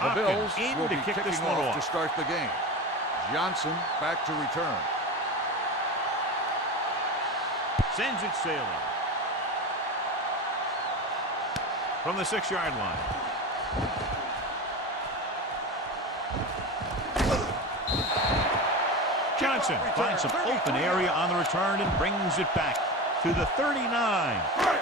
The Bills will be kick kicking this one off off to start the game. Johnson back to return. Sends it sailing. From the 6-yard line. Johnson finds some open area on the return and brings it back to the 39.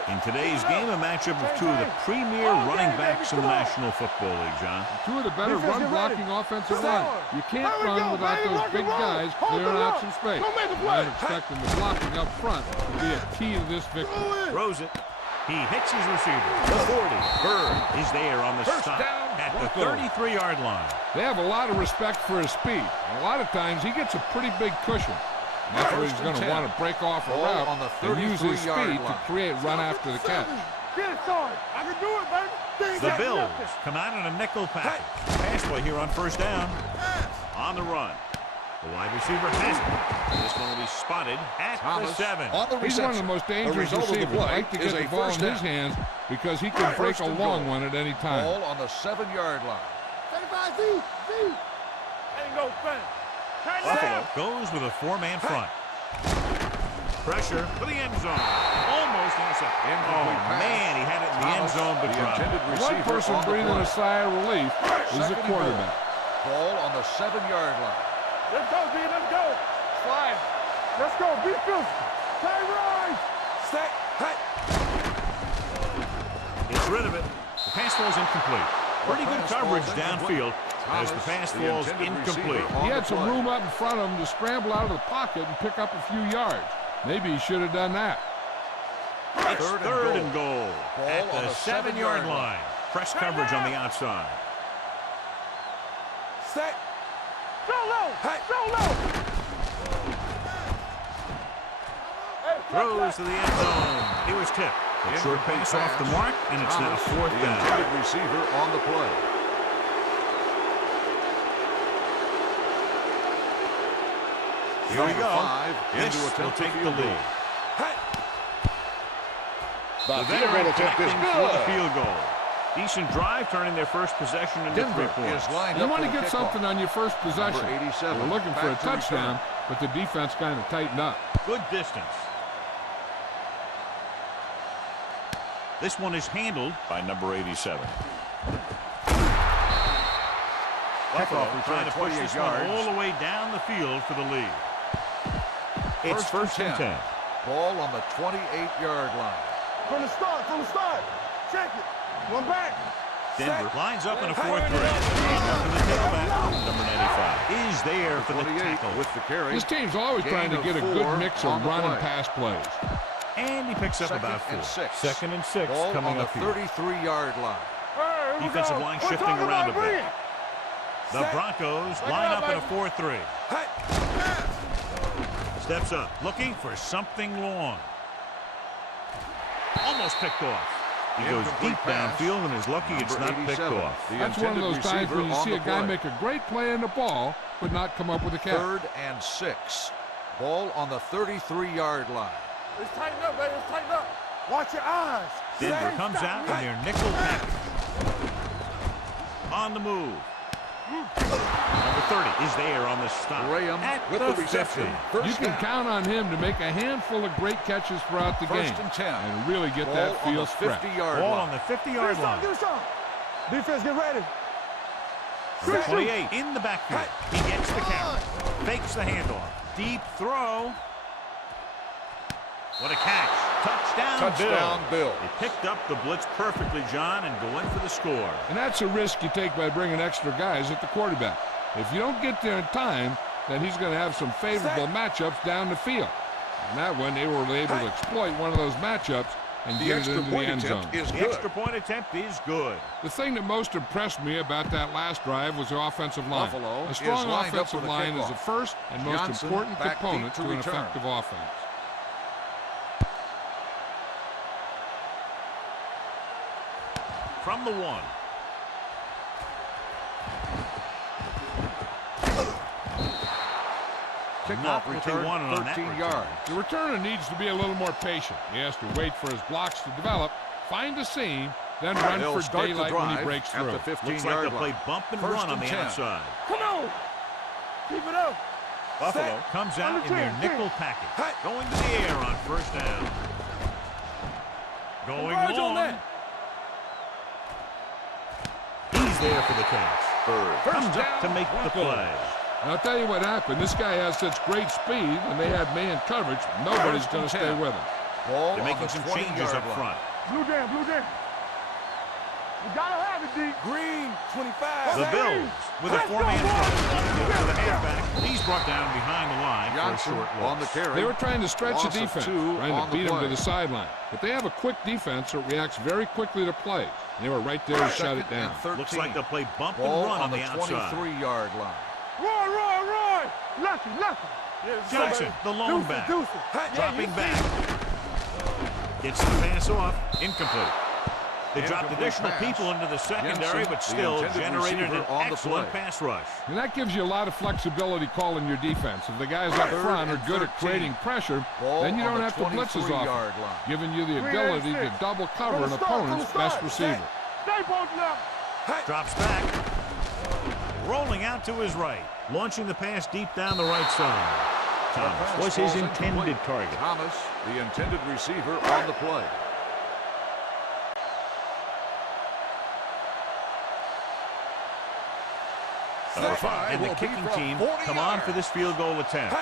In today's game, a matchup of two of the premier running backs in the National Football League, John. Two of the better run-blocking offensive line. You can't run without those big guys clearing out some space. I'm expecting the blocking up front to be a key to this victory. Throws it. He hits his receiver. The 40. Bird is there on the stop at the 33-yard line. They have a lot of respect for his speed. And a lot of times he gets a pretty big cushion. And that's where he's going to want to break off a route and use his speed to create run after the catch. Get it started. I can do it, baby. The Bills come out in a nickel package. Pass play here on first down. On the run. The wide receiver has it. This one will be spotted at the 7. He's one of the most dangerous receivers. I like to get the ball in his hands because he can break a long one at any time. Ball on the 7-yard line. 35 feet. Ain't go fast. Buffalo goes with a 4-man front. Pressure for the end zone. Almost intercepted. Oh, man, he had it in the end zone, but dropped. One person breathing a sigh of relief is the quarterback. Ball on the 7-yard line. Let's go, B. Let's go. Slide. Let's go. Be physical. Play right. Set. Gets rid of it. The pass falls incomplete. Pretty good coverage downfield as the pass falls incomplete. He had some room up in front of him to scramble out of the pocket and pick up a few yards. Maybe he should have done that. It's third and goal at the 7-yard line. Press coverage on the outside. Set. Go low. Go low. Throws to the end zone. He was tipped. A short pass off the mark, and it's now 4th down. The intended receiver on the play. Here we go. This will take the lead. The veteran attempting for the field goal. Decent drive, turning their first possession into 3 points. You want to get something on your first possession. We're looking for a touchdown, but the defense kind of tightened up. Good distance. This one is handled by number 87. Buffalo trying to push this one all the way down the field for the lead. It's first and 10. Ball on the 28-yard line. From the start. Check it. One back. Denver lines up in a 4-3. For the tailback, number 95 is there for the tackle. With the carry. This team's always trying to get a good mix of run and pass plays. And he picks up about 4. 2nd and 6 Ball coming on up the here. 33-yard line. Defensive line shifting around a bit. The Broncos line up in a 4-3. Steps up, looking for something long. Almost picked off. He goes deep downfield and is lucky it's not picked off. That's one of those times when you see a guy make a great play in the ball, but not come up with a catch. 3rd and 6. Ball on the 33-yard line. Let's tighten up, baby. Let's tighten up. Watch your eyes. Denver comes out in their nickel package. On the move. Number 30 is there on the stop. Graham at with the reception. You can count on him to make a handful of great catches throughout the game and 10. and really get that field stretched. Ball on the 50-yard line. Do something. Defense, get ready. Number 28 in the backfield. He gets the count. Fakes the handoff. Deep throw. What a catch. Touchdown, Bill. He picked up the blitz perfectly, John, and go in for the score. And that's a risk you take by bringing extra guys at the quarterback. If you don't get there in time, then he's going to have some favorable matchups down the field. And that one, they were able to exploit one of those matchups and get it into the end zone. The extra point attempt is good. The thing that most impressed me about that last drive was the offensive line. A strong offensive line is the first and most important component to an effective offense. From the 1. Kickoff return, 13 yards. The returner needs to be a little more patient. He has to wait for his blocks to develop, find a seam, then run They'll for start the daylight when he drive breaks at through. the 15-yard Looks like they'll play line. bump and First run on and the 10. outside. Come on. Keep it up. Buffalo comes out in their nickel package. Going to the air on first down. Going long. He's there for the catch. Comes up to make the play. And I'll tell you what happened. This guy has such great speed, and they have man coverage. Nobody's going to stay with him. Ball They're on making the some 20-yard changes up line. front. Blue jam, blue jam. You gotta have it, D. Green, 25. The Bills with a four-man front. To the halfback. He's brought down behind the line for a Johnson short on the loss. carry. They were trying to stretch the Loss of defense, 2 trying on to the beat him to play. the sideline. But they have a quick defense that reacts very quickly to plays. They were right there to shut it Second down. and 13. Looks like they'll play bump Ball and run on the the outside. 23-yard line. Roy. Lucky. Jackson, the lone back. Dropping back. Gets the pass off. Incomplete. They dropped Incomplete additional pass. people into the secondary, Jensen, but the still intended generated an receiver on the excellent play. pass rush. And that gives you a lot of flexibility calling your defense. If the guys up Third front are and good at 13. creating pressure, Ball then you on don't the have to blitz as often, 23-yard line. giving you the ability to double cover an opponent's best receiver. Stay posted up. Drops back. Rolling out to his right. Launching the pass deep down the right side. Thomas was his intended target. Thomas, the intended receiver on the play. Number 5 and the will be kicking from team 40 come on yards. for this field goal attempt.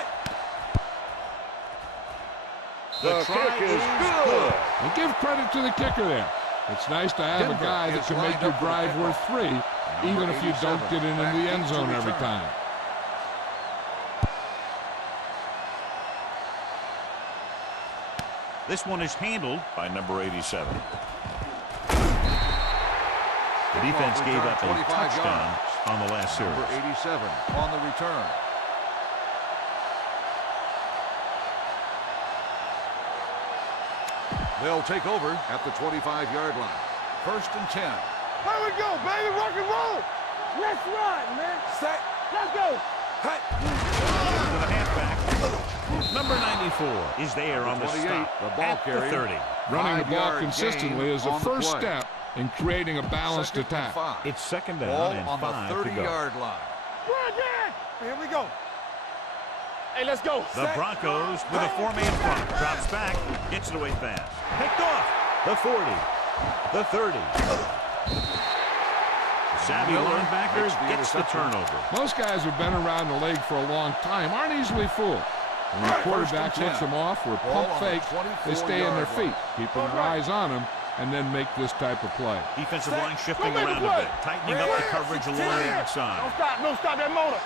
The kick is good. And give credit to the kicker there. It's nice to have Denver a guy that is can make lined your up for the drive kickoff. worth 3, even if you don't 87, get in back the end deep to zone every return. time. This one is handled by number 87. The defense gave up a 25 touchdown yards. on the last series. Number 87 on the return. They'll take over at the 25-yard line. First and 10. Here we go, baby. Rock and roll. Let's run, man. Set. Let's go. To the halfback. Number 94 is there on the 28, stop the ball at the carrier. 30. Running the ball 5-yard consistently gain is the on the first play. step in creating a balanced Second and attack. 5. It's second down Ball and on the 5 to go. 30-yard line. Here we go. Hey, let's go. The Broncos with a four-man front. Drops back. Gets it away fast. Picked off. The 40. The 30. The savvy Miller linebacker makes the gets the interception. turnover. Most guys who've been around the league for a long time aren't easily fooled. When the quarterback First and looks 10. them off or Ball pump on the fakes, they stay in their 24-yard feet, line. keeping their eyes on them, and then make this type of play. Defensive line shifting Go make around the a play. bit. Tightening up the coverage along the outside. Don't stop that motor.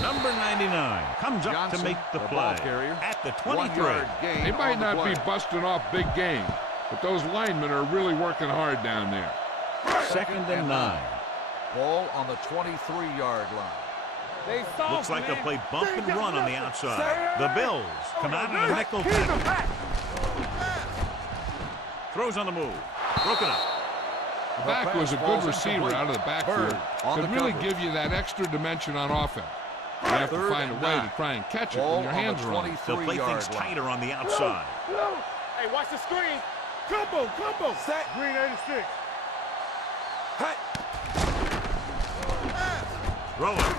Number 99 comes up Johnson, to make the the play ball carrier. at the 23. 1-yard gain They might on the not be play. busting off big games, but those linemen are really working hard down there. Second and 9. Ball on the 23-yard line. They soft, Looks like man. they'll play bump and run on the outside. The Bills come out in a nickel package. Throws on the move. Broken up. The back was a good receiver out of the backfield. Bird on Could the really coverage. give you that extra dimension on offense. You have to Third find a and way 9. to try and catch it Ball when your on the hands are on it. They'll play 23-yard things line. tighter on the outside. Hey, watch the screen. Combo. Set. Green 86. Throwing.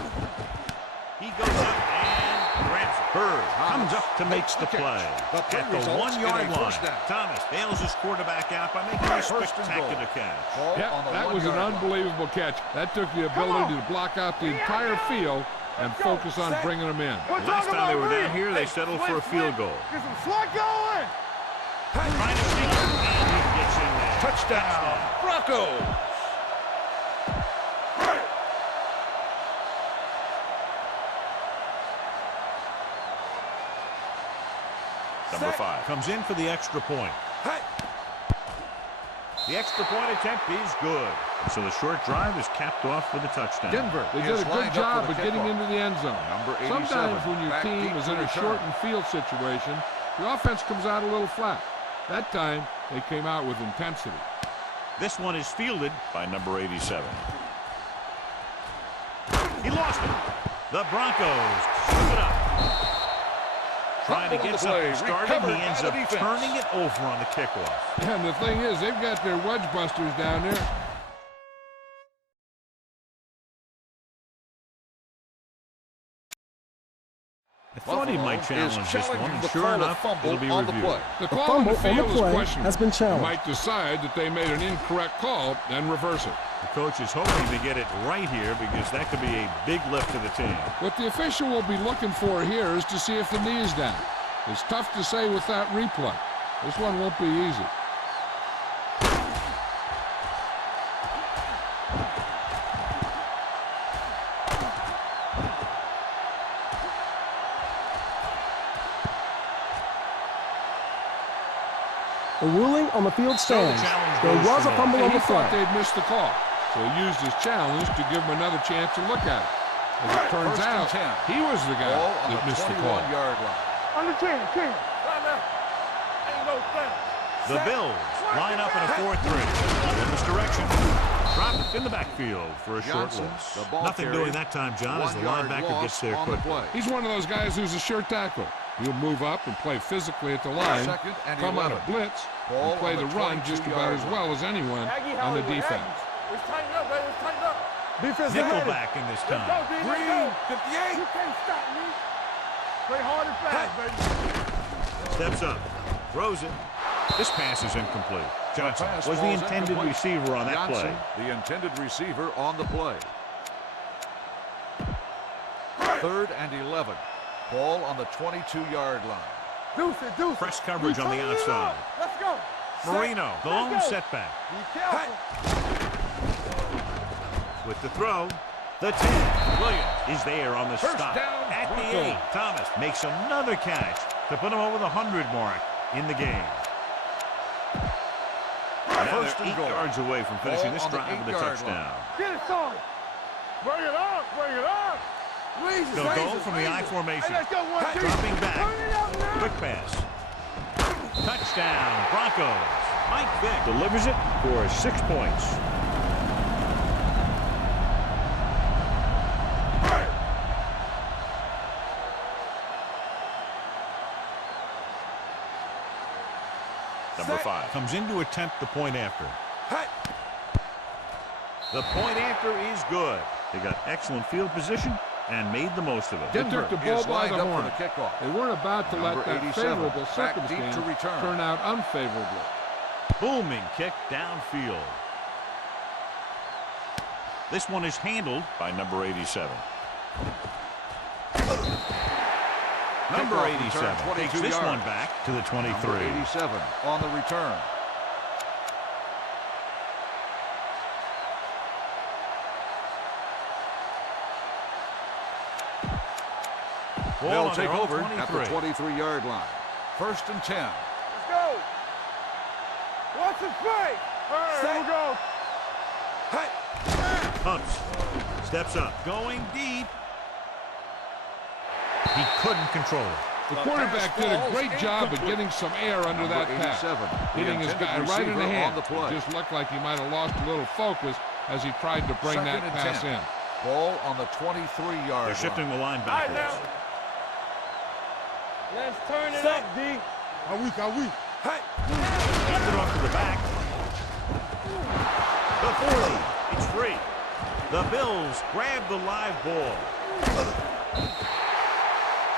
He goes up and grabs it. Bird comes up to make the play. The play At the results in 1-yard a line. first down. Thomas bails his quarterback out by making a First and spectacular goal. catch. Ball Yeah, on the that was an 1-yard line. unbelievable catch. That took the ability to block out the entire field and focus on bringing them in. Last time they were down here, they settled for a field goal. Get some slug going. Trying to sneak it, and he gets in there. Touchdown, Broncos. Number 5 comes in for the extra point. The extra point attempt is good. So the short drive is capped off with a touchdown. Denver They is did a good lined up job for of the getting kickoff. into the end zone. Number 87, Sometimes when your back team deep is to in a return. shortened field situation, the offense comes out a little flat. That time, they came out with intensity. This one is fielded by number 87. He lost it. The Broncos scoop it up. Trying to get something started. He ends up turning it over on the kickoff. And the thing is, they've got their wedge busters down there. I thought he might challenge this one, and sure enough, it'll be reviewed. The call on the field is questionable. Has been challenged. They might decide that they made an incorrect call and reverse it. The coach is hoping to get it right here because that could be a big lift to the team. What the official will be looking for here is to see if the knee is down. It's tough to say with that replay. This one won't be easy. The ruling on the field stands. There was a fumble on the thought flag. they'd missed the call, so he used his challenge to give him another chance to look at it. As it turns out, he was the guy that missed the call. On the 10. Right now. Ain't no thing. The Bills line up in a 4-3. In this direction, dropped in the backfield for a short loss. Nothing doing that time, John, as the linebacker gets there quickly. He's one of those guys who's a sure tackler. He'll move up and play physically at the line, come out of blitz, and play the run just about as well as anyone on the defense. Let's tighten up, baby. Let's tighten up. Defense Nickelback in this time. Let's go, D. Green, 58. You can't stop me. Play hard and fast, baby. Steps up, throws it. This pass is incomplete. Johnson was the intended receiver on that play. The intended receiver on the play. 3rd and 11. Ball on the 22-yard line. Deuce it. Press coverage on the outside. Let's go. Marino, the lone setback. Be careful. With the throw, the 10. Williams is there on the stop. Down, At Broncos. the 8, Thomas makes another catch to put him over the 100 mark in the game. Now they're 8 yards away from finishing this drive with a touchdown. Get it started. Bring it up. They'll go from the I formation. Hey, let's go, 1, 2. Dropping back. Turn it up now. Quick pass. Touchdown, Broncos. Mike Vick delivers it for 6 points. Number 5 comes in to attempt the point after. The point after is good. They got excellent field position and made the most of it. They took the ball by the horn. The kickoff. They weren't about to let that 87, favorable back deep circumstance to return. turn out unfavorably. Booming kick downfield. This one is handled by number 87. Number Kickoff 87 return, takes 22 this yards. one back to the 23. Number 87 on the return. They'll take over at the 23-yard line. 1st and 10. Let's go. Watch the play. All right, here we go. Hunts. Steps up. Going deep. He couldn't control it. The quarterback did a great job of getting some air under that pass. Hitting his guy right in the hand. It just looked like he might have lost a little focus as he tried to bring that pass in. Ball on the 23-yard line. They're shifting the line All right, backwards. now. Let's turn it up, D. Are we? Hands it off to the back. The 40. It's free. The Bills grab the live ball.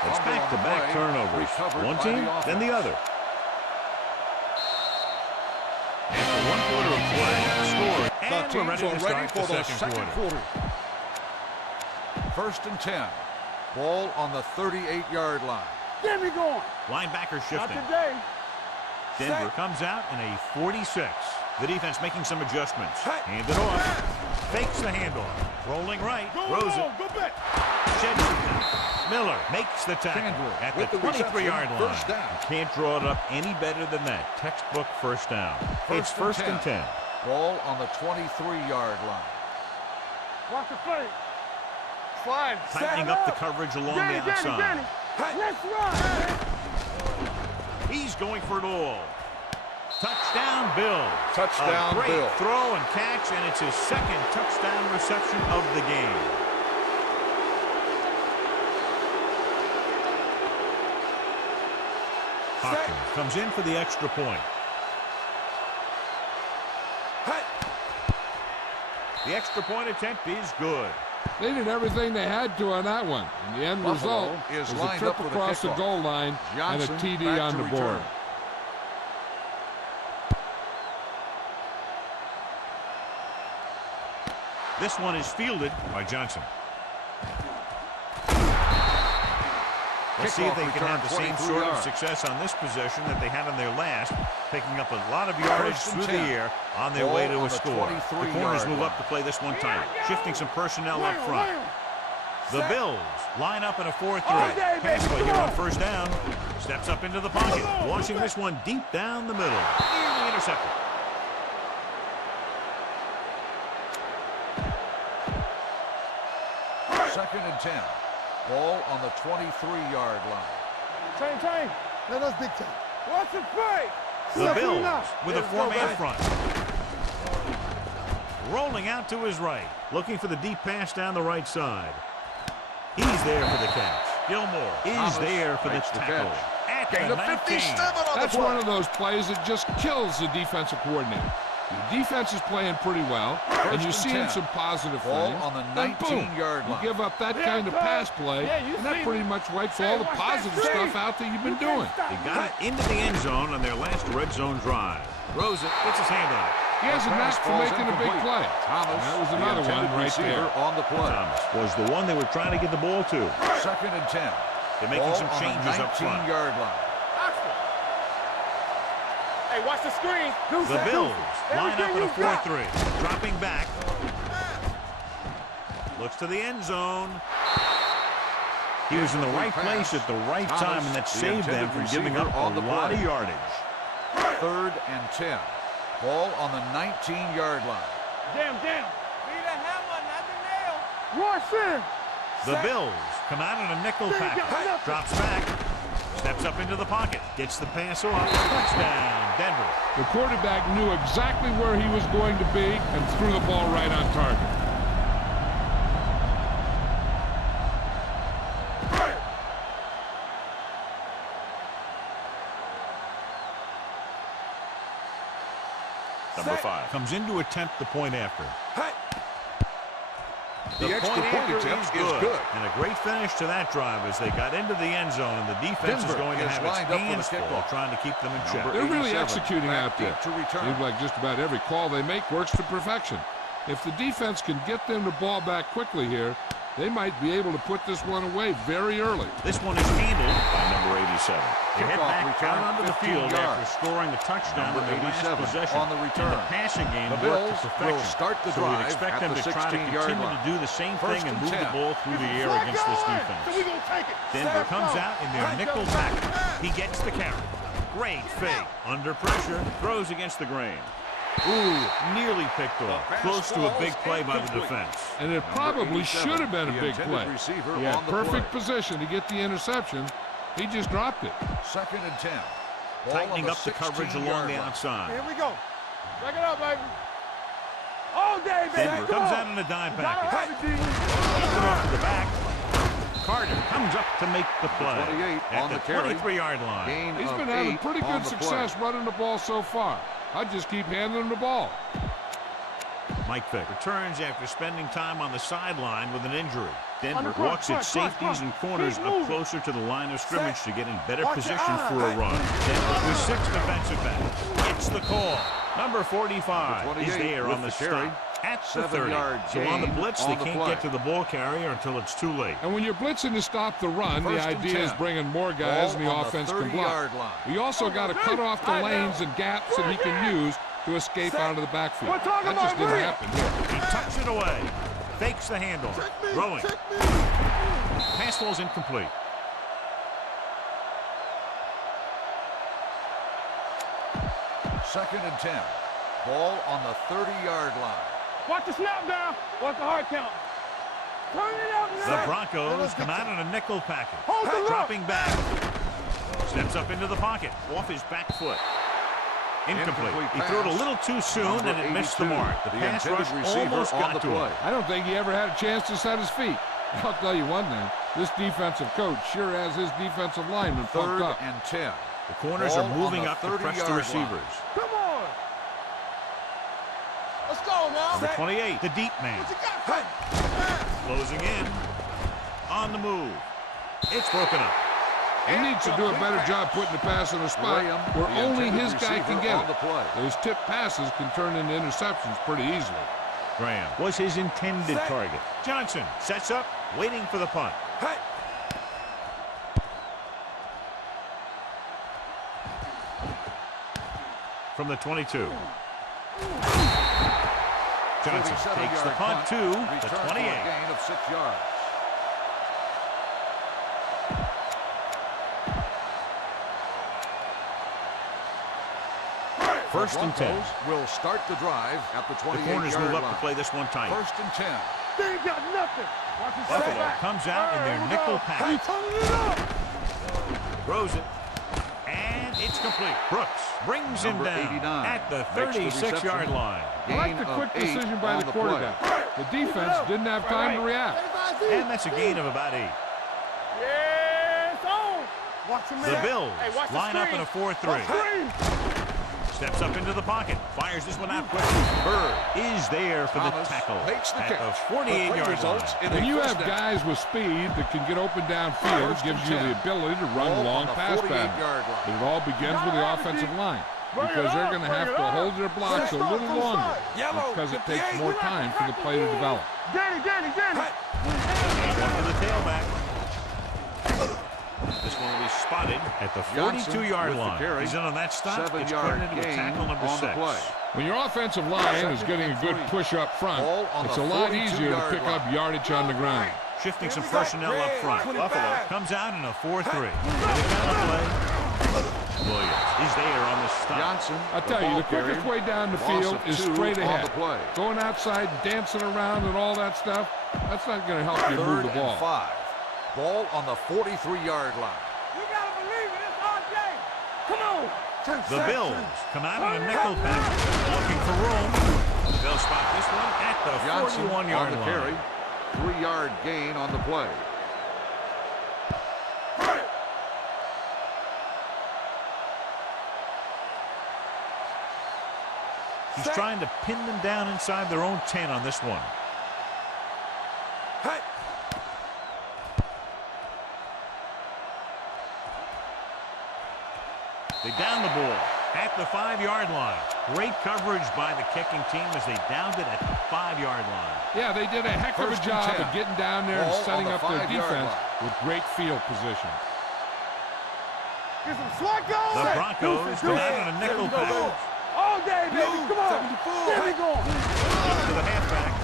It's back-to-back turnovers. One team, then the other. After 1 quarter of play, score. And we're ready to start for the the second quarter. 1st and 10. Ball on the 38-yard line. Get me going. Linebacker Not shifting. today. Denver comes out in a 46. The defense making some adjustments. Hand it off. Fakes the handoff. Rolling right. Throws it. Go back. Sheds it. Miller makes the tackle at the 23-yard line. First down. You can't draw it up any better than that. Textbook first down. It's 1st and 10. Ball on the 23-yard line. Watch the play. Slide. Tightening up the coverage along the outside. Let's run. He's going for it all. Touchdown, Bill. Touchdown, A great Bill. throw and catch, and it's his 2nd touchdown reception of the game. Hopkins comes in for the extra point. The extra point attempt is good. They did everything they had to on that one. And the end result is a trip across the goal line and a TD on the board. This one is fielded by Johnson. Let's see if they can have the same sort of success on this possession that they had on their last, picking up a lot of yardage through the air on their way to a score. The corners move up to play this one tight, shifting some personnel up front. The Bills line up in a 4-3. Pass play here on first down. Steps up into the pocket, launching this one deep down the middle. Nearly intercepted. Second and 10. Ball on the 23-yard line. Chain. Let us dictate. What's the play? The Bills with a four-man front. Rolling out to his right. Looking for the deep pass down the right side. He's there for the catch. Gilmore is there for the tackle. At the 19. That's one of those plays that just kills the defensive coordinator. The defense is playing pretty well, and you're seeing some positive things. On the then boom, 19-yard line. you give up that kind of pass play, and that pretty much wipes all the positive stuff out that you've been doing. They got it into the end zone on their last red zone drive. Throws it, puts his hand on it. He has a knack for making a big play. Thomas, that was another one right there. On the play. Thomas was the one they were trying to get the ball to. Second and 10. They're making some changes up front. 19-yard line. Hey, watch the screen. The Bills line up in a 4-3. Dropping back. Looks to the end zone. He was in the right place at the right time, and that saved them from giving up a lot of yardage. Third and 10. Ball on the 19-yard line. Damn. Need a hammer, not the nail. Rush in. The Bills come out in a nickel package. Drops back. Steps up into the pocket. Gets the pass off. Touchdown, Denver. The quarterback knew exactly where he was going to be and threw the ball right on target. Number 5 comes in to attempt the point after. The extra point attempt is good. And a great finish to that drive as they got into the end zone, and the defense is going to have its hands full trying to keep them in check. They're really executing out there. Seems like just about every call they make works to perfection. If the defense can get them the ball back quickly here, they might be able to put this one away very early. This one is handled by number 87. They head back return out onto the field after scoring a touchdown in their last possession. On the return. And the passing game The worked Bills to perfection. will start the So we'd drive expect at them the to try to 16-yard continue line. to do the same First thing and and move 10. the ball through the air against this defense. So we gonna take it. Denver comes out in their nickel package. He gets the carry. Great fake. Under pressure, throws against the grain. Ooh, nearly picked off. Close to a big play by the defense. And it probably should have been a big play. He had perfect position to get the interception. He just dropped it. Second and 10. Ball Tightening on up the coverage along the outside. Here we go. Back it up, baby. All day, baby. Denver comes out in a dime package. Off the back. Carter comes up to make the play. 28 at on the the carry. 23-yard line. Gain He's of been having 8 pretty on good the success play. running the ball so far. I just keep handing him the ball. Mike Vick returns after spending time on the sideline with an injury. Denver walks its safeties and corners up closer to the line of scrimmage to get in better position for a run. Denver with 6 defensive backs. Gets the call. Number 45 is there on the stop. At the 30. So on the blitz, they can't get to the ball carrier until it's too late. And when you're blitzing to stop the run, the idea is bringing more guys and the offense can block. We also got to cut off the lanes and gaps that he can use to escape out of the backfield. That just didn't happen here. He tucks it away. Fakes the handoff. Throwing. Pass ball's incomplete. Second and 10. Ball on the 30-yard line. Watch the snap down. Watch the hard count. Turn it up now. The Broncos come out in a nickel package. Dropping back. Steps up into the pocket. Off his back foot. Incomplete. He threw it a little too soon and it missed the mark. The pass rush almost got to him. I don't think he ever had a chance to set his feet. I'll tell you one thing. This defensive coach sure has his defensive lineman pumped Third up. and 10. The corners are moving up to press the receivers. Come on. Let's go now. Number 28, the deep man. Closing in. On the move. It's broken up. He needs to do a better job putting the pass in a spot where only his guy can get it. Those tip passes can turn into interceptions pretty easily. Graham was his intended target. Johnson sets up, waiting for the punt. From the 22. Johnson takes the punt to the 28. Gain of 6 yards. First and 10. Will start the drive at the 28-yard line. The corners move up to play this one tight. First and 10. They ain't got nothing. Buffalo comes out in their nickel package. Throws it. And it's complete. Brooks brings him down at the 36-yard line. I like the quick decision by the quarterback. The defense didn't have time to react. And that's a gain of about 8. Yes, on. Watch him, The Bills line up in a 4-3. Steps up into the pocket. Fires this one out quickly. Bird is there for the tackle at the 48-yard line. When you have guys with speed that can get open downfield, it gives you the ability to run long pass patterns. But it all begins with the offensive line, because they're going to have to hold their blocks a little longer because it takes more time for the play to develop. Danny. One for the tailback. This one will be spotted at the 42-yard line. He's in on that stop. It's turned into a tackle number 6. When your offensive line is getting a good push up front, it's a lot easier to pick up yardage on the ground. Shifting some personnel up front. Buffalo comes out in a 4-3. Play. Williams is there on the stop. I tell you, the quickest way down the field is straight ahead. Going outside, dancing around and all that stuff, that's not going to help you move the ball. 5. Ball on the 43-yard line. You gotta believe it. It's our day. Come on. The Bills come out in a nickel package, looking for room. They'll spot this one at the 41-yard line. Carry. 3-yard gain on the play. He's trying to pin them down inside their own 10 on this one. They down the ball at the 5-yard line. Great coverage by the kicking team as they downed it at the 5-yard line. Yeah, they did a heck of a job of getting down there and setting up their defense with great field position. Get some swat goals. The Broncos come out on a nickel package. All day, baby. Come on. Get me going. To the halfback.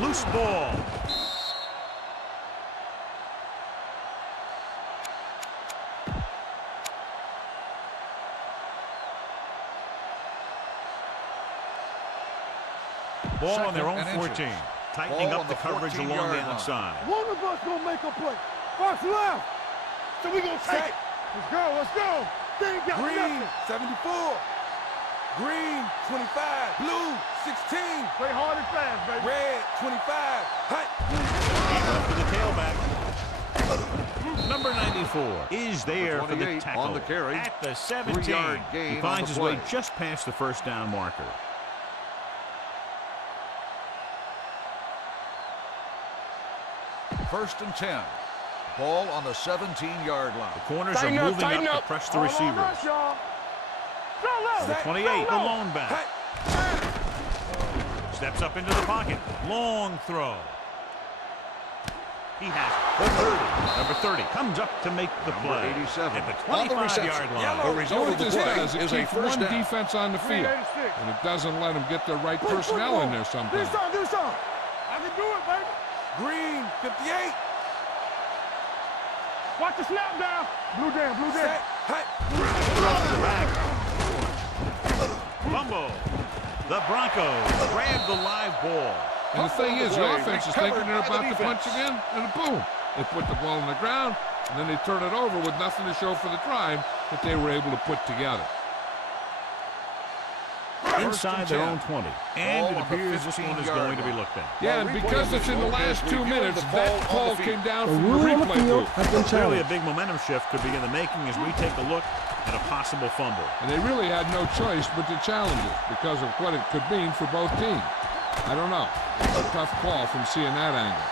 Loose ball. Ball on their own 14. Tightening up the coverage along the outside. One of us gonna make a play. First left. So we gonna take it. Let's go. They ain't got Green, nothing. 74. Green, 25. Blue, 16. Play hard and fast, baby. Red, 25. Hut. Even up to the tailback. Number 94 is there for the tackle on the carry. at the 17. 3-yard gain. He finds his way just past the first down marker. First and 10. Ball on the 17-yard line. The corners are moving up to press the receivers. The 28, the lone back. Steps up into the pocket. Long throw. He has the 30. Number 30 comes up to make the play. 87. At the 25-yard line. The result of the play is a first down. Defense on the field, and it doesn't let them get the right personnel in there sometimes. Do something. I can do it, baby. Green, 58. Watch the snap down. Blue down. Set. Hut. The back. Fumble. The Broncos grab the live ball. And the thing is, the offense is thinking they're about to punch again, and boom, they put the ball on the ground, and then they turn it over with nothing to show for the drive that they were able to put together. Inside their own 20. And it appears this one is going to be looked at. Yeah, and because it's in the last 2 minutes, that call came down from the ruling on the replay field booth. has been Clearly a challenged. big momentum shift could be in the making as we take a look and a possible fumble. And they really had no choice but to challenge it because of what it could mean for both teams. I don't know. It's a tough call from seeing that angle.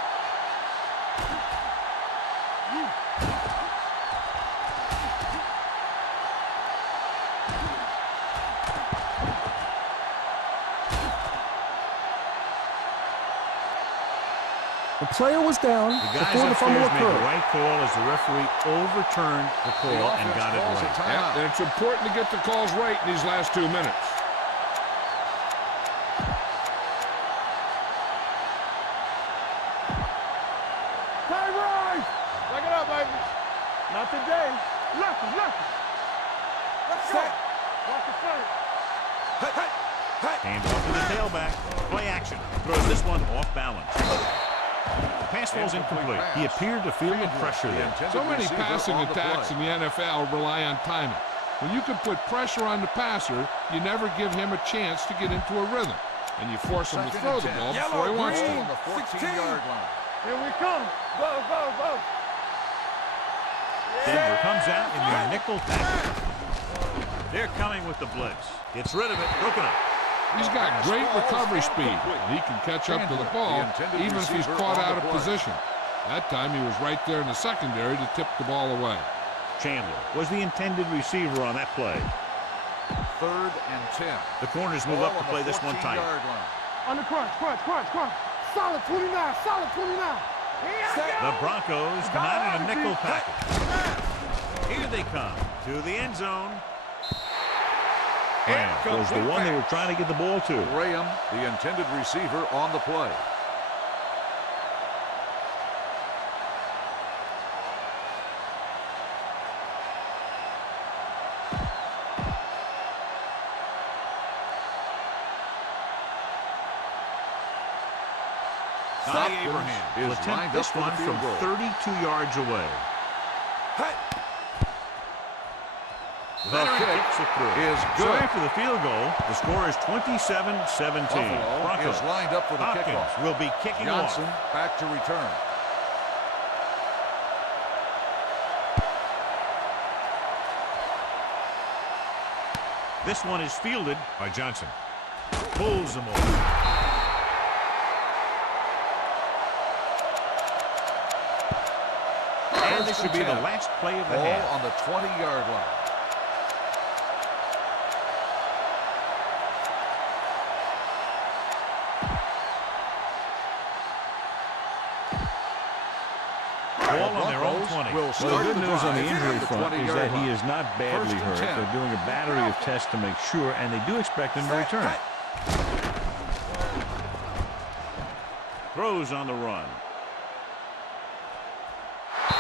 The player was down before the fumble made the occurred. right call as the referee overturned the call and got it right. Yep, and it's important to get the calls right in these last 2 minutes. Time rise! Back it up, baby. Not today. Lefty, lefty. Let's go. Watch the front. Hand off to the tailback. Play action. Throws this one off balance. The pass falls incomplete. He appeared to feel the pressure there. So many passing attacks in the NFL rely on timing. When you can put pressure on the passer, you never give him a chance to get into a rhythm. And you force him to throw the ball before he wants to. On the 14-yard line. Here we come. Go, go, go. Denver comes out in their nickel package. They're coming with the blitz. Gets rid of it. Broken up. He's got great recovery speed, and he can catch up to the ball even if he's caught out of position. That time he was right there in the secondary to tip the ball away. Chandler was the intended receiver on that play. 3rd and 10. The corners move up to play this one tight. On the crunch, crunch, crunch, crunch. Solid 29, solid 29. The Broncos come out in a nickel package. Here they come to the end zone. And was the one they were trying to get the ball to. Graham, the intended receiver, on the play. Abraham will attempt this one from 32 yards away. The kick is good. So after the field goal, the score is 27-17. Buffalo is lined up for the kickoff. Will be kicking Johnson off. back to return. This one is fielded by Johnson. Pulls them over. And this should be the last play of the half. Ball on the 20-yard line. Ball on their own 20. Well, the good news on the injury front is that he is not badly hurt. They're doing a battery of tests to make sure, and they do expect him to return. Throws on the run.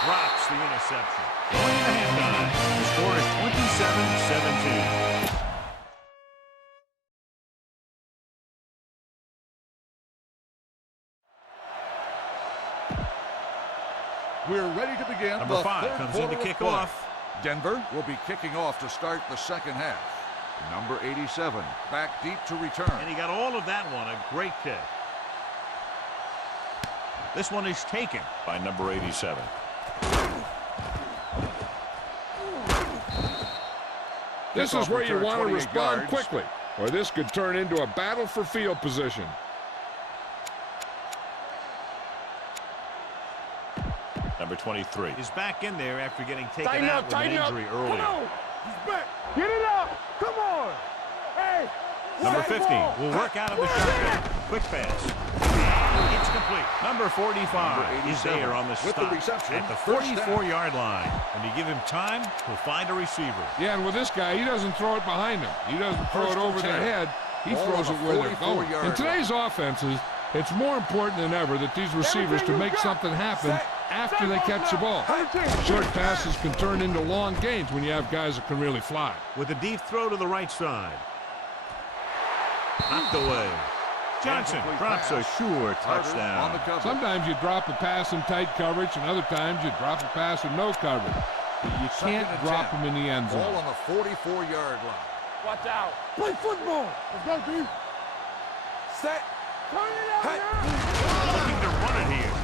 Drops the interception. Going to halftime. The score is 27-17. We're ready to begin. Number 5 comes in to kick off. Denver will be kicking off to start the second half. Number 87 back deep to return. And he got all of that one. A great kick. This one is taken by number 87. This is where you want to respond quickly, or this could turn into a battle for field position. Number 23 is back in there after getting taken Tighten out up, with an tighten up. injury Come earlier. on. He's back. Get it up. Come on. Hey. Number 15 will work out of the shotgun. Quick pass. And it's complete. Number 45 is there on the stop at the 44-yard line. When you give him time, he'll find a receiver. Yeah, and with this guy, he doesn't throw it behind him. He doesn't throw it over their head. He throws it where they're going. In today's offenses, it's more important than ever that these receivers to make something happen after they catch the ball. Short passes can turn into long gains when you have guys that can really fly. With a deep throw to the right side. Knocked away. Johnson drops a sure touchdown. Sometimes you drop a pass in tight coverage, and other times you drop a pass with no coverage. But you can't drop them in the end zone. Ball on the 44-yard line. Watch out. Play football. Let's go, dude. Set. Turn it up now. Looking to run it here.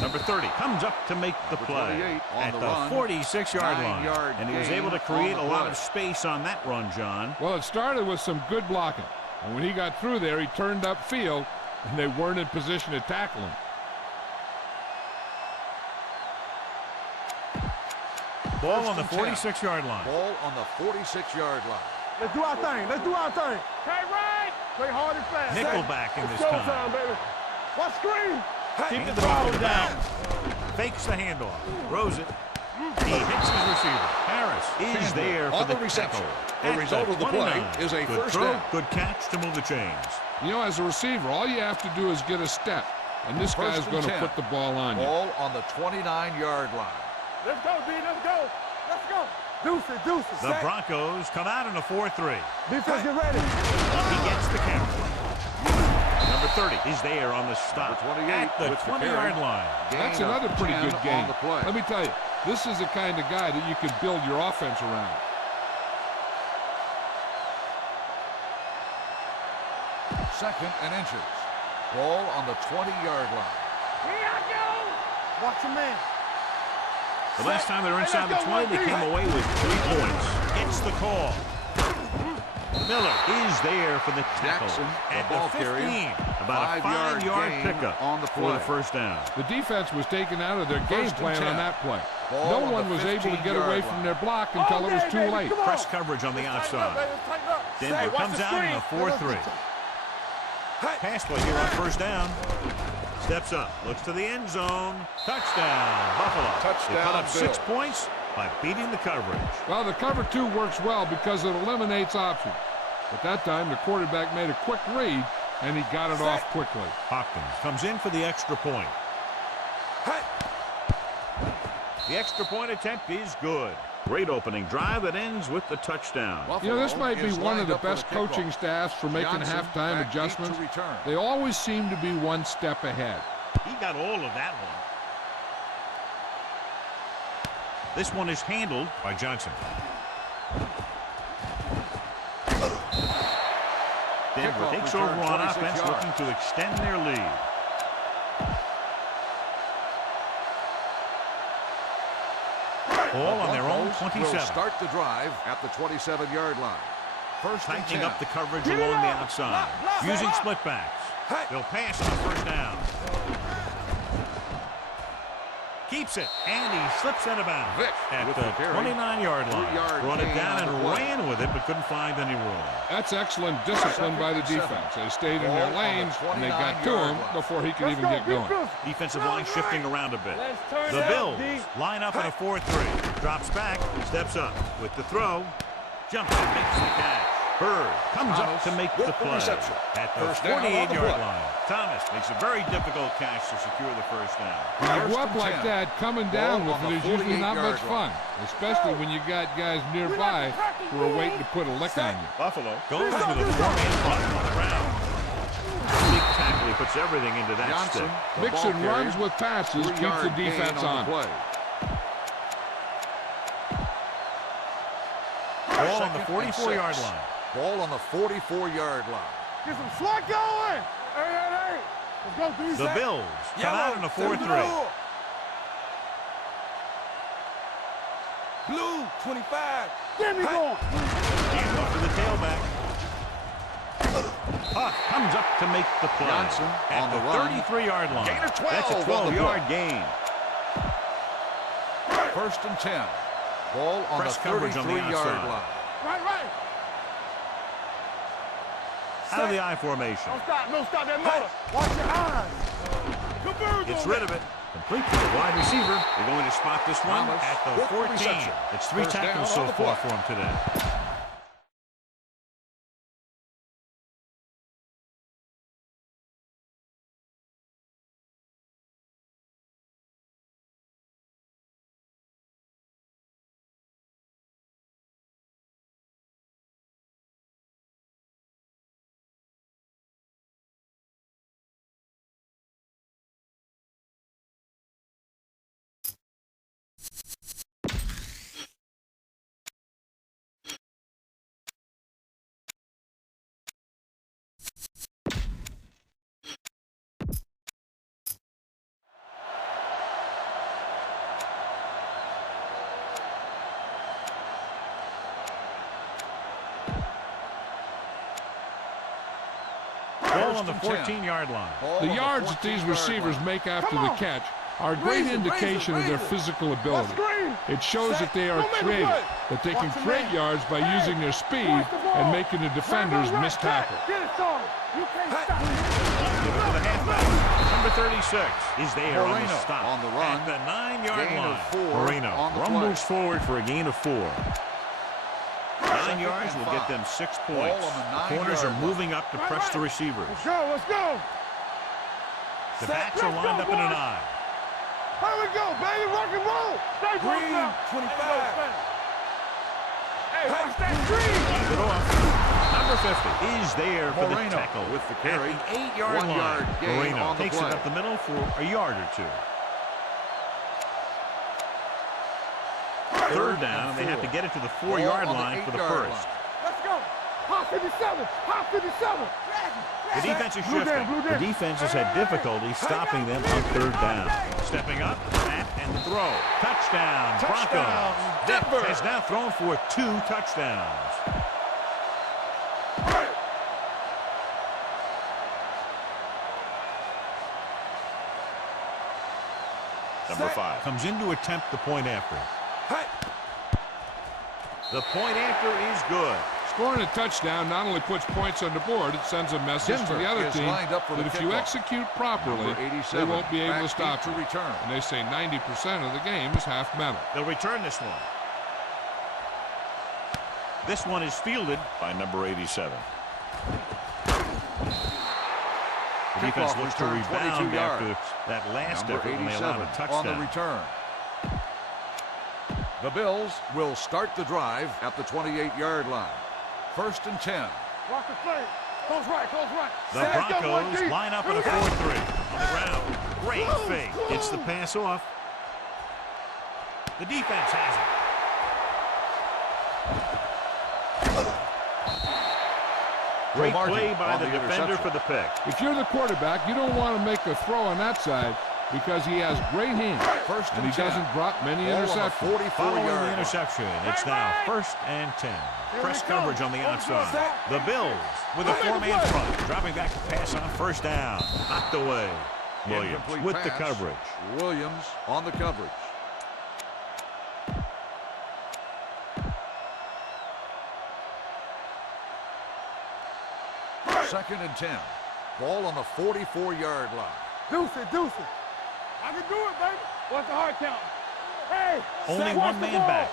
Number 30 comes up to make the play at the 46-yard line. And he was able to create a lot of space on that run, John. Well, it started with some good blocking. And when he got through there, he turned upfield, and they weren't in position to tackle him. Ball on the 46-yard line. Ball on the 46-yard line. Let's do our thing. Let's do our thing. Play right. Play hard and fast. Nickelback in this time. Baby. What screen? Keep the ball down. Fakes the handoff. Throws it. He hits his receiver. Harris is there for the reception. The result of the play is a good first throw, down. good catch to move the chains. You know, as a receiver, all you have to do is get a step. And this guy's going to put the ball on you. Ball on the 29-yard line. Let's go, D. Let's go. Let's go. Deuces, deuces. The Broncos come out in a 4-3. Defense, get ready. He gets the camera. Number 30 is there on the stop at the 20-yard line. That's another pretty good game. Let me tell you, this is the kind of guy that you can build your offense around. Second and inches. Ball on the 20-yard line. Here I go. Watch your man. The last time they were inside the 20, they came away with 3 points. Gets the call. Miller is there for the tackle at the 15. About a 5-yard pickup on the for the first down. The defense was taken out of their game plan on that play. No one was able to get away from their block until it was too late. Press coverage on the outside. Denver comes out in a 4-3. Pass play here on first down. Steps up, looks to the end zone. Touchdown, Buffalo. Touchdown, they put up Bill. 6 points by beating the coverage. Well, the cover 2 works well because it eliminates options. But that time, the quarterback made a quick read, and he got it off quickly. Hopkins comes in for the extra point. The extra point attempt is good. Great opening drive that ends with the touchdown. You know, this might be one of the best coaching staffs for making halftime adjustments. They always seem to be one step ahead. He got all of that one. This one is handled by Johnson. Denver takes over on offense, looking to extend their lead. Ball on their own 27. Will start the drive at the 27-yard line. First and 10. Tightening up the coverage along the outside. Using split backs. They'll pass on first down. Keeps it, and he slips out of bounds at the 29-yard line. Brought it down and ran with it, but couldn't find any room. That's excellent discipline by the defense. They stayed in their lanes, and they got to him before he could even get going. Defensive line shifting around a bit. The Bills line up in a 4-3. Drops back, steps up with the throw. Jumps and makes the catch. Bird comes up to make the play at the 48-yard line. Thomas makes a very difficult catch to secure the first down. When you go up like that, coming down with it is usually not much fun, especially when you got guys nearby who are waiting to put a lick on you. Buffalo goes with a 4-man front on the ground. Big tackle, he puts everything into that stick. Mixon runs with passes, keeps the defense on. Ball on the 44-yard line. Ball on the 44-yard line. Get some slot going. Hey. Let's go, the Bills come out in a 4-3. Blue, 25. Get me going. Hand off to the tailback. Huck comes up to make the play. Johnson at the 33-yard line. Gain of 12. That's a 12-yard gain. First and 10. Ball on Press the coverage on the 33-yard line. Right. Out of the I formation. No stop that motor. Watch your eyes. Converge. Gets rid of it. Complete to the wide receiver. They're going to spot this one at the 14. It's 3 tackles so far for him today. on the 14-yard line. The yards that these receivers make after the catch are a great indication of their physical ability. It shows that they are creative, that they can create yards by using their speed and making the defenders miss tackle. Give it to the halfback. Number 36 is there on the stop. On the run. At the 9-yard line. Moreno rumbles forward for a gain of 4. 9 yards will get them 6 points. The corners are moving up to press the receivers. Let's go. The backs are lined up in an I. Here we go, baby. Rock and roll. Stay Green, 25. Hey, watch that green. Keep it off. Number 50 is there for Moreno the tackle with the carry. at the 8-yard 1 line. yard gain Moreno on the takes play. it up the middle for a yard or 2. Third down, and they have to get it to the 4-yard line for the first. Let's go. Hot 57. Hot 57. The defense is shifting. The defense has had difficulty stopping them on third down. Stepping up, snap, and throw. Touchdown, Broncos. Denver has now thrown for 2 touchdowns. Number 5 comes in to attempt the point after. The point after is good. Scoring a touchdown not only puts points on the board, it sends a message to the other team that if you execute properly, they won't be able to stop you. And they say 90% of the game is half mental. They'll return this one. This one is fielded by number 87. The defense looks to rebound after that last effort when they allowed a touchdown. On the return. The Bills will start the drive at the 28-yard line. 1st and 10. Watch the play. Close right, close right. The Broncos line up in a 4-3 on the ground. Great fake. Gets the pass off. The defense has it. Great play by the defender for the pick. If you're the quarterback, you don't want to make a throw on that side because he has great hands, and he doesn't drop many interceptions. Following the interception, it's now 1st and 10. Press coverage on the outside. The Bills with a 4-man front, dropping back to pass on 1st down. Knocked away. Williams with the coverage. Williams on the coverage. Second and 10. Ball on the 44-yard line. Deuce it. I can do it, baby. What's the hard count? Hey. Only one man back.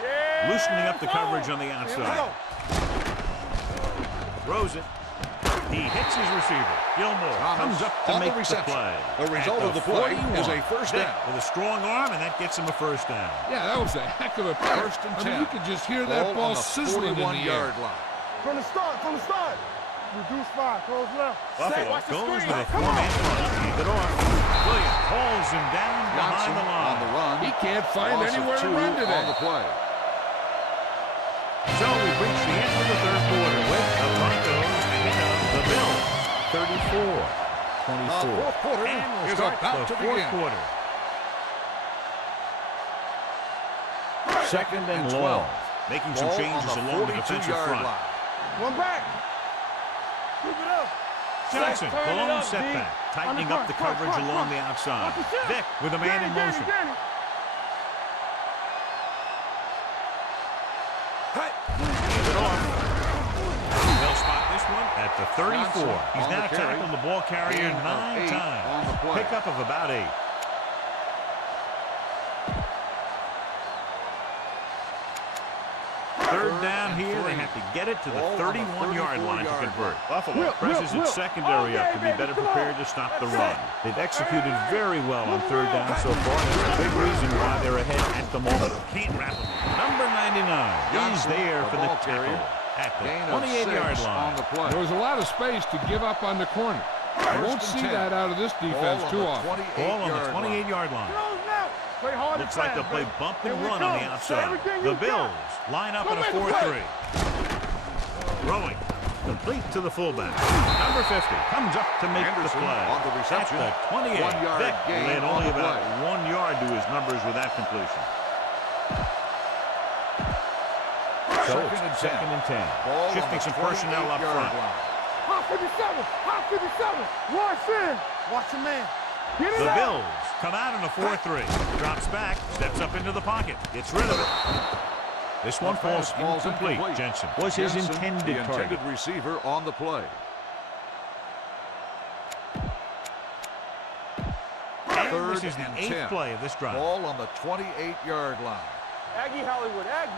Yeah. Loosening up the coverage on the outside. Throws it. He hits his receiver. Gilmore comes up to make the play. The result of the play is a 1st down. With a strong arm, and that gets him a 1st down. Yeah, that was a heck of a play. 1st and 10. I mean, you could just hear that ball sizzling in the air. line. From the start. Reduce 5. Close left. Buffalo goes with a 4-man front. Hand it off. Williams hauls him down behind the line. On the run. He can't find anywhere to run today. On the play. So we've reached the end of the 3rd quarter with the Broncos ahead of the Bills. 34-24. The 4th quarter And we'll is start about the to 4th begin. quarter. 2nd and 12. Making some changes along the defensive front. One back. Keep it up. Johnson, the lone setback, tightening up the coverage along the outside. Vick with a man in motion. Hand it off. They'll spot this one at the 34. He's now tackled the ball carrier 9 times. Pickup of about 8. Third down here, they have to get it to the 31-yard line to convert. Buffalo presses its secondary up to be better prepared to stop the run. They've executed very well on 3rd down so far. That's a big reason why they're ahead at the moment. Can't wrap them. Number 99 is there for the tackle at the 28-yard line. There was a lot of space to give up on the corner. You won't see that out of this defense too often. Ball on the 28-yard line. Looks like they'll play bump and run on the outside. The Bills line up in a 4-3. Throwing. Complete to the fullback. Number 50 comes up to make the play. On the reception. At the 28. 1 yard Vick gain led on only the about play. 1 yard to his numbers with that completion. So it's 2nd and 10. Shifting some personnel up front. 57. Hot 57. Watch in. Watch your man. Get it The out. Bills come out in a 4-3. Drops back, steps up into the pocket, gets rid of it. This one falls incomplete. Jensen was his Jensen, intended the target. intended receiver on the play. And this is the 8th play of this drive. Ball on the 28-yard line. Aggie Hollywood. Aggie.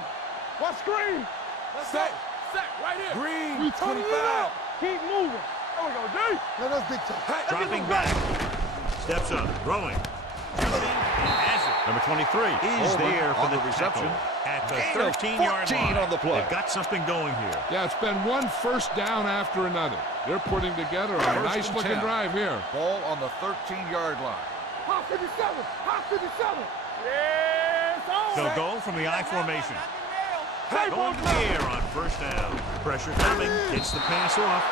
What screen? Set. Set right here. Green, 25. Keep moving. There we go, D. Let us big time. Dropping back. Steps up. Throwing. Jumping. And has it. Number 23 Is there for on the the reception. At the Gain of 13-yard 14 line. on the play. They've got something going here. Yeah, it's been one first down after another. They're putting together a First and nice-looking 10. drive here. Ball on the 13-yard line. Hot 57. Hot 57. Yes. They'll go from the I formation. Hey, Going to the air on first down. Pressure coming. Gets the pass off.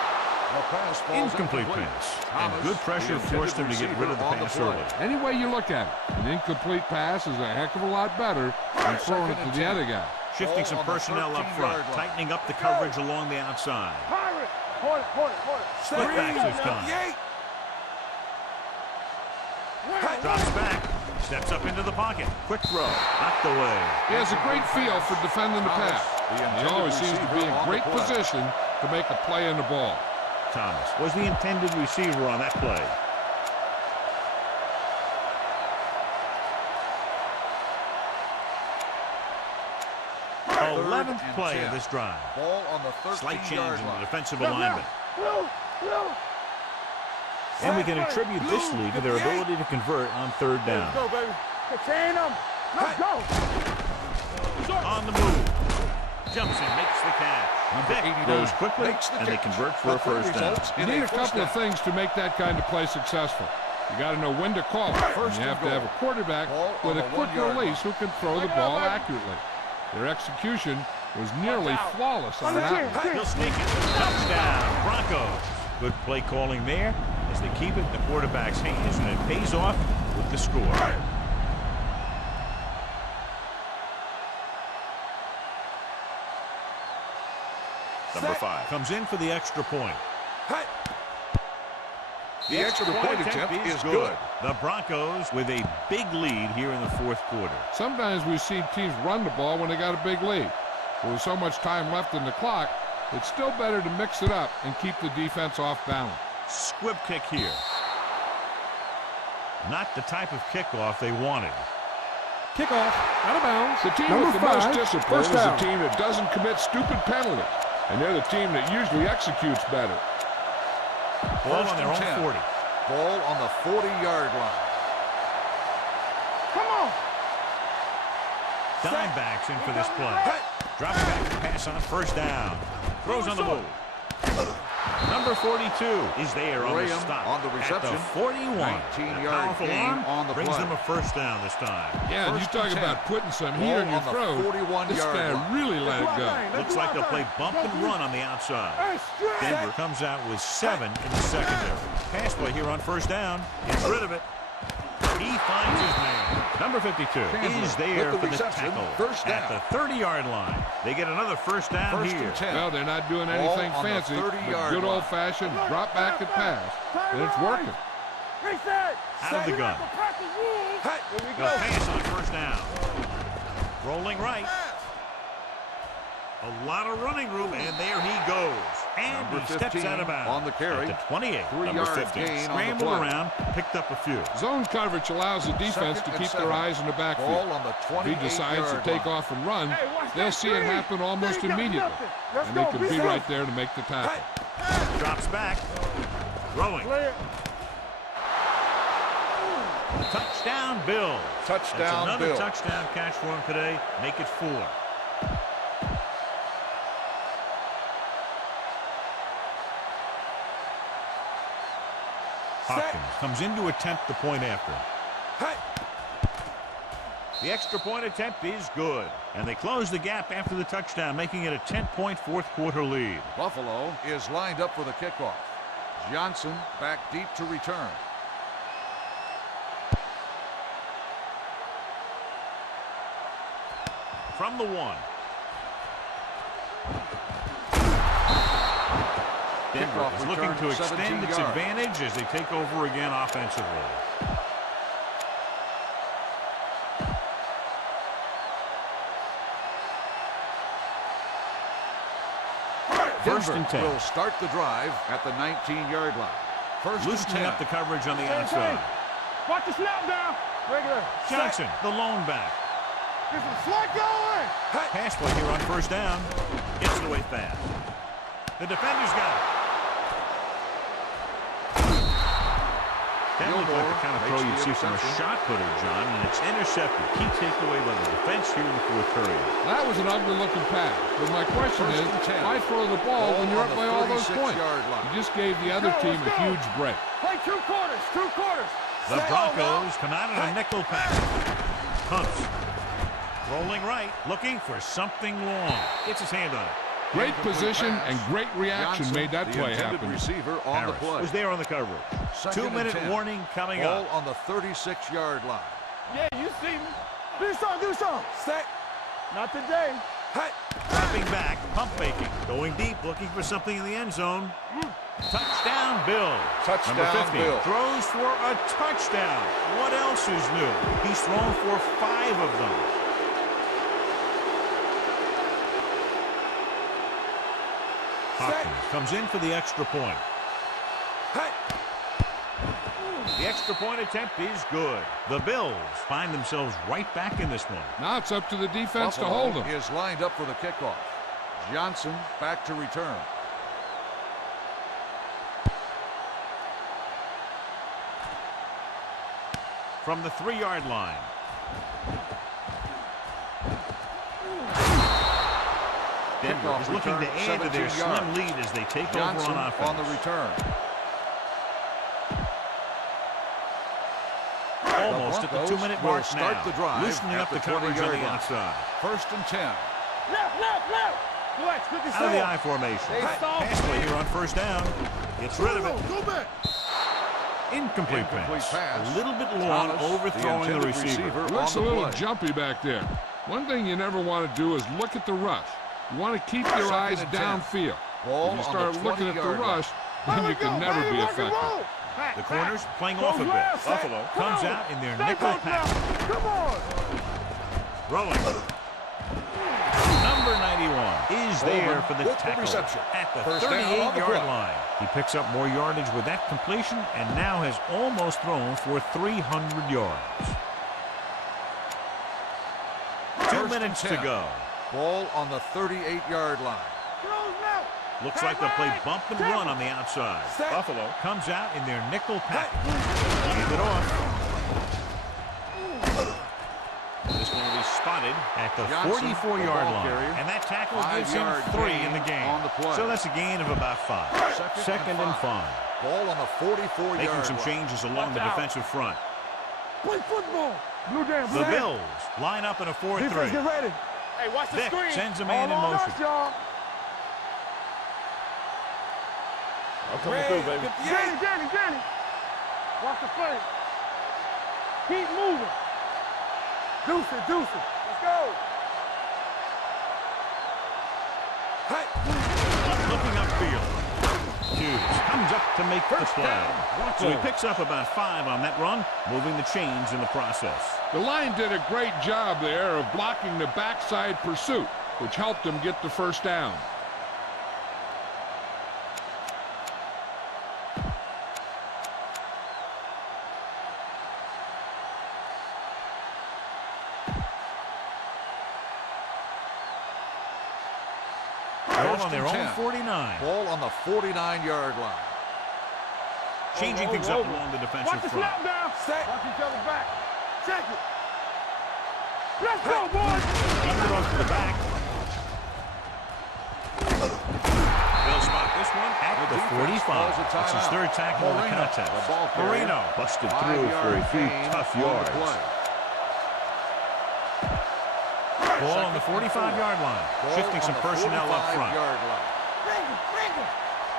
The pass falls Incomplete pass. And good pressure forced him to get rid of the pass early. Any way you look at it, an incomplete pass is a heck of a lot better than throwing it to the other guy. Shifting some personnel up front. Tightening up the coverage along the outside. Pirate. Hold it. Split backs this time. 58. Drops back. Steps up into the pocket. Quick throw. Knocked away. He has a great feel for defending the pass. He always seems to be in great position to make a play in the ball. Thomas was the intended receiver on that play. Third 11th and play 10. of this drive. Ball on the 13-yard Slight change in the line. defensive alignment. No. And we can attribute this lead to their ability to convert on third down. Let's go, baby. Contain them. Let's go. On the move. Jumps in, makes the catch. Number Vick 80 goes quickly, Makes the and they catch. convert for a first down. You need a couple of things to make that kind of play successful. You got to know when to call it. First You and have to have a quarterback Ball with on a the quick 1-yard line. release who can throw the ball accurately. Their execution was nearly flawless on that one. He'll sneak it. Touchdown, Broncos. Good play calling there as they keep it in the quarterback's hands, and it pays off with the score. Number 5 comes in for the extra point. The extra point attempt is good. The Broncos with a big lead here in the fourth quarter. Sometimes we see teams run the ball when they got a big lead. With so much time left in the clock, it's still better to mix it up and keep the defense off balance. Squib kick here. Not the type of kickoff they wanted. Kickoff, out of bounds. The team Number with the 5, most discipline is first the down. team that doesn't commit stupid penalties. And they're the team that usually executes better. Ball First on their and own 10. 40. Ball on the 40-yard line. Come on. Dime backs in for this play. Drops back to pass on first down. Throws on the move. Number 42 is there on the Graham stop. on the reception. At the 41. 19-yard Powerful gain arm on the brings play. them a first down this time. Yeah, and you First talk and 10. about putting some heat Ball on your on the throat. 41-yard This guy line. really let it go. Looks like they'll play bump and run on the outside. Denver comes out with 7 in the secondary. Pass play here on first down. Gets rid of it. He finds his man. Number 52 is there with for the the reception. tackle First at down. the 30-yard line. They get another first down First here. and 10. Well, they're not doing Ball anything on the fancy, but 30-yard good line. old-fashioned drop back and pass. And it's working. Reset. Out of the gun. Here we They'll go. pass on first down. Rolling right. A lot of running room, and there he goes. And Number he steps 15 out of bounds. on the carry. At the 28. Number 3-yard 15. gain on the Scrambled play. around, picked up a few. Zone coverage allows the defense Second to and keep 7. their eyes in the backfield. Ball on the If he decides to 28-yard take line. off and run, Hey, watch they'll that see it screen. happen almost They got immediately. nothing. Let's And they go, can be be safe. right there to make the tackle. Drops back. Throwing. Clear. Touchdown, Bill. Touchdown, That's another Bill. touchdown catch for him today. Make it 4. Hopkins comes in to attempt the point after. The extra point attempt is good. And they close the gap after the touchdown, making it a 10-point fourth quarter lead. Buffalo is lined up for the kickoff. Johnson back deep to return. From the 1. Denver is looking to extend its advantage as they take over again offensively. First and 10. Will start the drive at the 19-yard line. First loosening up the coverage on the outside. Watch the snap down. Regular. Johnson, the lone back. There's a slide going. Pass play here on first down. Gets it away fast. The defender's got it. That looked like the kind of throw you'd see from a shot putter, John, and it's intercepted. Key takeaway by the defense here in the fourth period. That was an ugly-looking pass. But my question is, why throw the ball when you're up by all those points? You just gave the other team a huge break. Play 2 quarters. 2 quarters. The Broncos come out in a nickel pass. Hunts. Rolling right, looking for something long. Gets his hand on it. Great position and great reaction Johnson, made that play happen. Receiver on the play. Was there on the coverage. 2-minute warning coming up. On the 36-yard line. Yeah, you see me. Do something. Set. Not today. Hey. Dropping back, pump faking. Going deep, looking for something in the end zone. Touchdown, Bill. Number 50 throws for a touchdown. What else is new? He's thrown for 5 of them. Hopkins comes in for the extra point. The extra point attempt is good. The Bills find themselves right back in this one. Now it's up to the defense to hold them. Is lined up for the kickoff. Johnson back to return. From the 3-yard line. Denver is looking to add to their slim lead as they take Johnson over on offense. On the return. Almost at the 2-minute mark start now. The drive loosening up the coverage on the outside. First and 10. Left. Flex, out of the I formation. Pass play here on first down. Gets rid of it. Go back. Incomplete pass. A little bit long, overthrowing the receiver. Looks a little jumpy back there. One thing you never want to do is look at the rush. You want to keep your eyes downfield. If you start looking at the rush, then you can never be effective. The corners playing off a bit. Buffalo comes out in their nickel pack. Come on. Rolling. Number 91 is there for the tackle at the 38-yard line. He picks up more yardage with that completion and now has almost thrown for 300 yards. 2 minutes to go. Ball on the 38-yard line. Looks like they'll play bump and run on the outside. Buffalo comes out in their nickel pack. Hand it off. This one will be spotted at the 44-yard line. And that tackle gives him 3 in the game. So that's a gain of about 5. Second and 5. Ball on the 44-yard line. Making some changes along the defensive front. Play football. Blue down. The Bills line up in a 4-3. Defense, get ready. Hey, watch the screen. Sends a man in motion. I'm coming through, baby. Danny. Watch the play. Keep moving. Deuce it. Let's go. Hey. Looking upfield. Hughes comes up to make the play. So he picks up about 5 on that run, moving the chains in the process. The line did a great job there of blocking the backside pursuit, which helped them get the first down. On their own 49. Ball on the 49-yard line. Changing things up along the defensive front. Watch the snap down. Set. Watch each other back. Check it. Let's go, boys. Under off to the back. They'll spot this one at the 45. That's his 3rd tackle in the contest. Marino busted through for a few tough yards. Ball on the 45-yard line. Shifting some personnel up front. Bring it.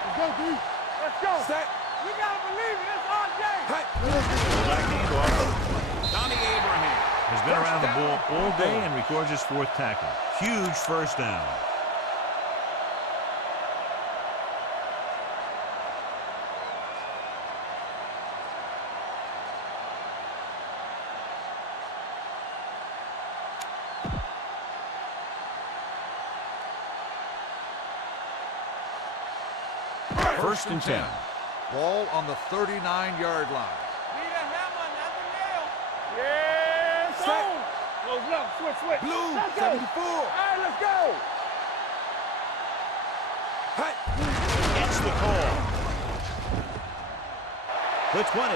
Let's go, D. Let's go. Set. You got to believe it. It's RJ. Back handoff. Donnie Abraham has been around the ball all day and records his 4th tackle. Huge first down. First and 10. Ball on the 39-yard line. Need a hammer, not the nail. Yeah, Set. Close it up. Switch. Blue, Let's go. 74. All right, let's go. Gets the call. Blitz 20.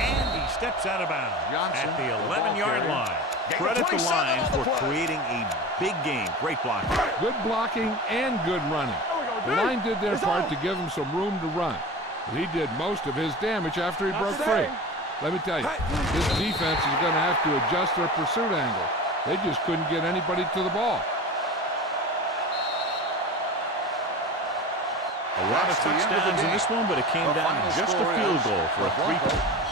And he steps out of bounds Johnson, at the the 11-yard ball line. carrier. Credit the 27 line on the for play. creating a big game. Great blocking. Good blocking and good running. The line did their part to give him some room to run. But he did most of his damage after he broke free. Let me tell you, this defense is going to have to adjust their pursuit angle. They just couldn't get anybody to the ball. A lot of touchdowns in this one, but it came down to just a field goal for a 3-point.